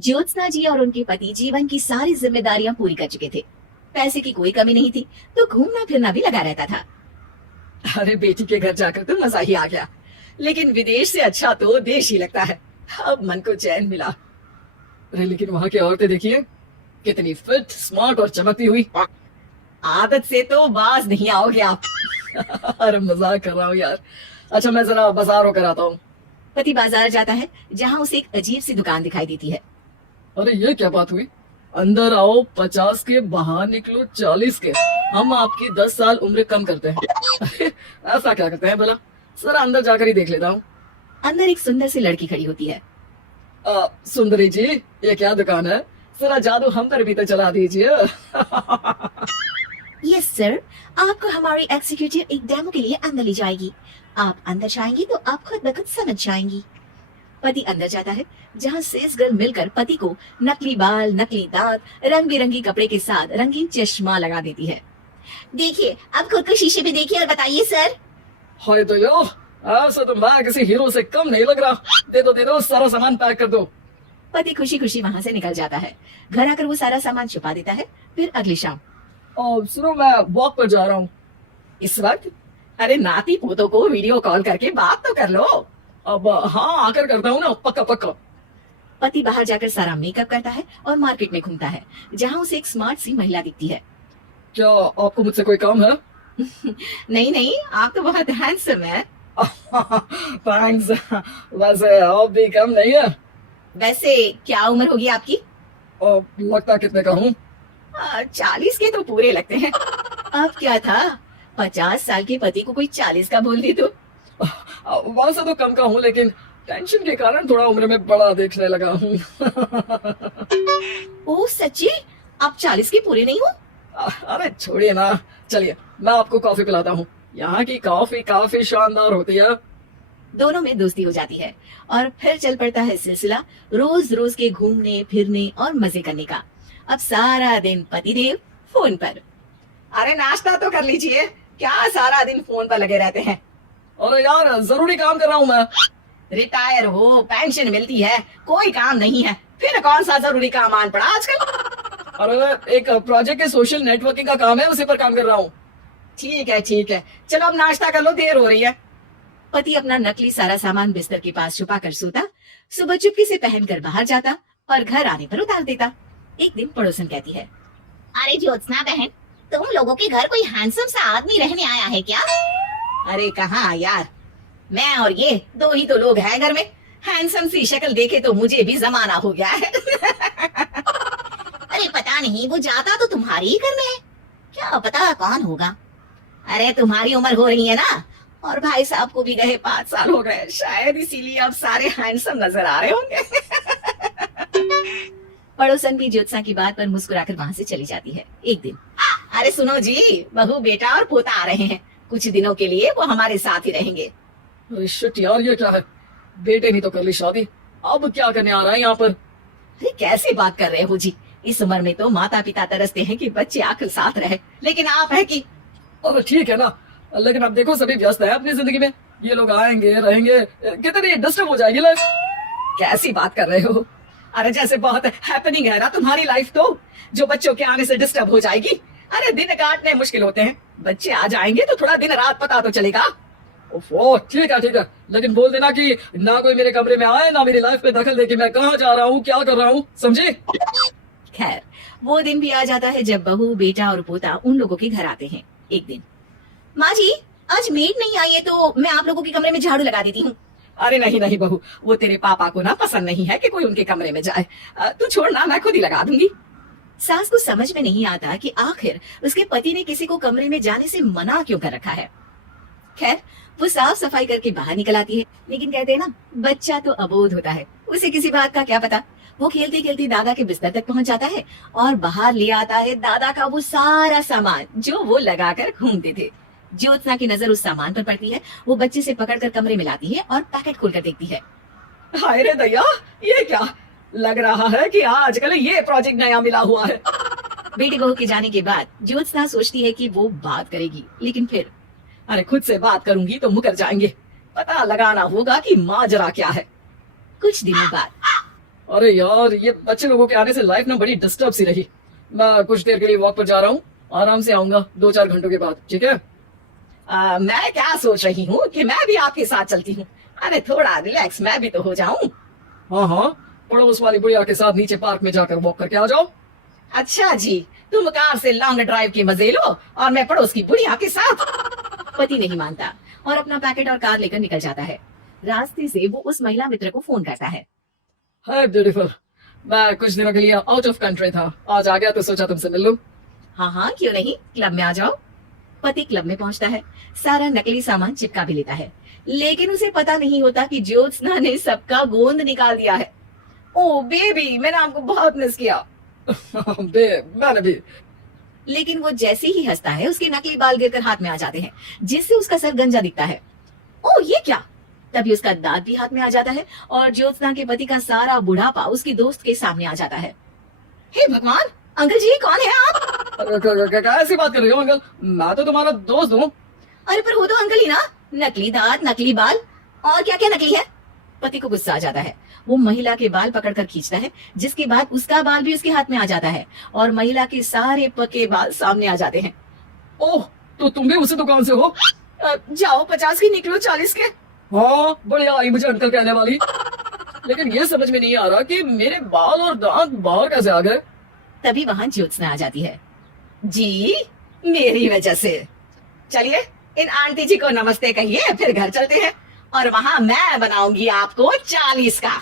ज्योत्सना जी और उनके पति जीवन की सारी जिम्मेदारियां पूरी कर चुके थे। पैसे की कोई कमी नहीं थी, तो घूमना फिरना भी लगा रहता था। अरे बेटी के घर जाकर तो मजा ही आ गया, लेकिन विदेश से अच्छा तो देश ही लगता है। अब मन को चैन मिला। अरे लेकिन वहाँ की औरतें देखिए, कितनी फिट, स्मार्ट और चमकती हुई। आदत से तो बाज नहीं आओगे आप। अरे मजाक कर रहा हूँ यार। अच्छा मैं जरा बाजार होकर आता हूँ। पति बाजार जाता है, जहाँ उसे एक अजीब सी दुकान दिखाई देती है। अरे ये क्या बात हुई? अंदर आओ 50 के, बाहर निकलो 40 के। हम आपकी 10 साल उम्र कम करते हैं। ऐसा क्या करते हैं भला? सर अंदर जाकर ही देख लेता हूँ। अंदर एक सुंदर सी लड़की खड़ी होती है। सुंदरी जी, ये क्या दुकान है? जरा जादू हम पर भी तो चला दीजिए। यस सर, आपको हमारी एग्जीक्यूटिव एक डेमो के लिए अंदर ले जाएगी। आप अंदर जाएंगी तो आप खुद ब खुद समझ जाएंगी। पति अंदर जाता है, जहाँ सेल्स गर्ल मिलकर पति को नकली बाल, नकली दांत, रंग बिरंगी कपड़े के साथ रंगीन चश्मा लगा देती है। देखिए, अब खुद को शीशे में देखिए और बताइए सर। हाय तो यो, ऐसा तो मैं किसी हीरो से कम नहीं लग रहा। दे दो, सारा सामान पैक कर दो। पति खुशी खुशी वहाँ से निकल जाता है। घर आकर वो सारा सामान छुपा देता है। फिर अगली शाम, सुनो मैं वॉक पर जा रहा हूँ। इस वक्त? अरे नाती पोतों को वीडियो कॉल करके बात तो कर लो। अब हाँ आकर करता हूँ ना, पक्का पक्का। पति बाहर जाकर सारा मेकअप करता है और मार्केट में घूमता है, जहाँ उसे एक स्मार्ट सी महिला दिखती है। क्या आपको मुझसे कोई काम है? नहीं नहीं, आप तो बहुत हैंडसम है। थैंक्स। वैसे आप भी कम नहीं है। वैसे क्या उम्र होगी आपकी? लगता कितने का हूँ? 40 के तो पूरे लगते हैं। अब क्या था, 50 साल के पति को कोई 40 का बोल दी तो। वैसे तो कम का हूँ, लेकिन टेंशन के कारण थोड़ा उम्र में बड़ा देखने लगा हूँ। ओह सच्ची, आप 40 के पूरे नहीं हो? अरे छोड़िए ना, चलिए मैं आपको कॉफी पिलाता हूँ। यहाँ की कॉफी काफी शानदार होती है। दोनों में दोस्ती हो जाती है और फिर चल पड़ता है सिलसिला रोज रोज के घूमने फिरने और मजे करने का। अब सारा दिन पतिदेव फोन पर। अरे नाश्ता तो कर लीजिए, क्या सारा दिन फोन पर लगे रहते हैं? अरे यार जरूरी काम कर रहा हूँ मैं। रिटायर हो, पेंशन मिलती है, कोई काम नहीं है, फिर कौन सा जरूरी काम आन पड़ा आजकल? अरे एक प्रोजेक्ट के सोशल नेटवर्किंग का काम है, उसी पर काम कर रहा हूँ। ठीक है, चलो अब नाश्ता कर लो, देर हो रही है। पति अपना नकली सारा सामान बिस्तर के पास छुपा कर सोता, सुबह चुपके से पहनकर बाहर जाता और घर आने पर उतार देता। एक दिन पड़ोसन कहती है, अरे ज्योत्सना बहन, तुम लोगों के घर कोई हैंडसम सा आदमी रहने आया है क्या? अरे कहाँ यार, मैं और ये दो ही तो लोग हैं घर में। हैंडसम सी शक्ल देखे तो मुझे भी जमाना हो गया है। अरे पता नहीं, वो जाता तो तुम्हारे ही घर में है, क्या पता कौन होगा। अरे तुम्हारी उम्र हो रही है ना, और भाई साहब को भी गए 5 साल हो गए, शायद इसीलिए अब सारे हैंडसम नजर आ रहे होंगे। पड़ोसन भी ज्योत्सना की बात पर मुस्कुराकर वहाँ से चली जाती है। एक दिन, अरे सुनो जी, बहू बेटा और पोता आ रहे हैं, कुछ दिनों के लिए वो हमारे साथ ही रहेंगे। अरे शिट यार, ये क्या है? बेटे ने तो कर ली शादी, अब क्या करने आ रहा है यहाँ पर? अरे कैसी बात कर रहे हो जी, इस उम्र में तो माता पिता तरसते हैं कि बच्चे आखिर साथ रहे, लेकिन आप है कि। अरे ठीक है ना, लेकिन अब देखो सभी व्यस्त है अपनी जिंदगी में। ये लोग आएंगे रहेंगे, कितनी डिस्टर्ब हो जाएगी लाइफ। कैसी बात कर रहे हो? अरे जैसे बहुत हैपनिंग है ना तुम्हारी लाइफ, तो जो बच्चों के आने से डिस्टर्ब हो जाएगी। अरे दिन काटने मुश्किल होते हैं, बच्चे आ जाएंगे तो थोड़ा दिन रात पता तो चलेगा। ओह ठीक है, लेकिन बोल देना कि ना कोई मेरे कमरे में आए, ना मेरी लाइफ में दखल दे कि मैं कहाँ जा रहा हूँ, क्या कर रहा हूँ, समझे? खैर, वो दिन भी आ जाता है जब बहू बेटा और पोता उन लोगों के घर आते हैं। एक दिन, माँ जी आज मेड नहीं आई है तो मैं आप लोगों के कमरे में झाड़ू लगा देती हूँ। अरे नहीं बहू, वो तेरे पापा को ना पसंद नहीं है कि कोई उनके कमरे में जाए, तू छोड़ ना, मैं खुद ही लगा दूंगी। सास को समझ में नहीं आता कि आखिर उसके पति ने किसी को कमरे में जाने से मना क्यों कर रखा है। खैर, वो साफ सफाई करके बाहर निकल आती है, लेकिन कहते हैं ना, बच्चा तो अबोध होता है, उसे किसी बात का क्या पता। वो खेलते खेलते दादा के बिस्तर तक पहुंच जाता है और बाहर ले आता है दादा का वो सारा सामान जो वो लगाकर घूमते थे। ज्योत्सना की नजर उस सामान पर पड़ती है, वो बच्चे से पकड़कर कमरे में लाती है और पैकेट खोलकर देखती है। हाय रे दैया, ये क्या? लग रहा है कि आजकल ये प्रोजेक्ट नया मिला हुआ है। बेटी बहू के जाने के बाद ज्योत्सना सोचती है कि वो बात करेगी, लेकिन फिर अरे खुद से बात करूंगी तो मुकर जाएंगे, पता लगाना होगा कि माजरा क्या है। कुछ दिनों बाद, अरे यार, ये बच्चे लोगों के आने से लाइफ ना बड़ी डिस्टर्ब सी रही। मैं कुछ देर के लिए वॉक पर जा रहा हूँ, आराम से आऊंगा 2-4 घंटों के बाद, ठीक है? मैं क्या सोच रही हूँ कि मैं भी आपके साथ चलती हूँ। अरे थोड़ा रिलैक्स मैं भी तो हो जाऊं। हाँ हाँ, पड़ोस वाली बुढ़िया के साथ नीचे पार्क में जाकर वॉक करके आ जाओ। अच्छा जी, तुम कार से लॉन्ग ड्राइव के मजे लो और मैं पड़ोस की बुढ़िया के साथ। पति नहीं मानता और अपना पैकेट और कार लेकर निकल जाता है। रास्ते से वो उस महिला मित्र को फोन करता है। हाय ब्यूटीफुल, मैं कुछ दिनों के लिए आउट ऑफ कंट्री था, आज आ गया तो सोचा तुमसे मिल लूं। हाँ हाँ क्यों नहीं, क्लब में आ जाओ। पति क्लब में पहुंचता है, सारा नकली सामान चिपका भी लेता है, लेकिन उसे पता नहीं होता कि ज्योत्सना ने सबका गोंद निकाल दिया है। ओ बेबी, मैंने आपको बहुत मिस किया। मैंने भी। लेकिन वो जैसे ही हंसता है उसके नकली बाल गिरकर हाथ में आ जाते हैं, जिससे उसका सर गंजा दिखता है। ओ ये क्या! तभी उसका दांत भी हाथ में आ जाता है और ज्योत्सना के पति का सारा बुढ़ापा उसकी दोस्त के सामने आ जाता है। हे भगवान, अंकल जी कौन है आप? कैसी बात कर रही हो अंकल, मैं तो तुम्हारा दोस्त हूँ। अरे पर हो तो अंकल ही ना। नकली दांत, नकली बाल और क्या क्या नकली है। पति को गुस्सा आ जाता है, वो महिला के बाल पकड़कर खींचता है, जिसके बाद उसका बाल भी उसके हाथ में आ जाता है और महिला के सारे पके बाल सामने आ जाते हैं। ओह, तो तुम भी उसी दुकान से हो? जाओ 50 की निकलो 40 के। हाँ, बढ़िया आई मुझे अंकल कहने वाली। लेकिन ये समझ में नहीं आ रहा कि मेरे बाल और दांत बाहर कैसे आ गए। तभी वहां ज्योत्सना आ जाती है। जी, मेरी वजह से। चलिए इन आंटी जी को नमस्ते कहिए, फिर घर चलते हैं और वहां मैं बनाऊंगी आपको 40 का।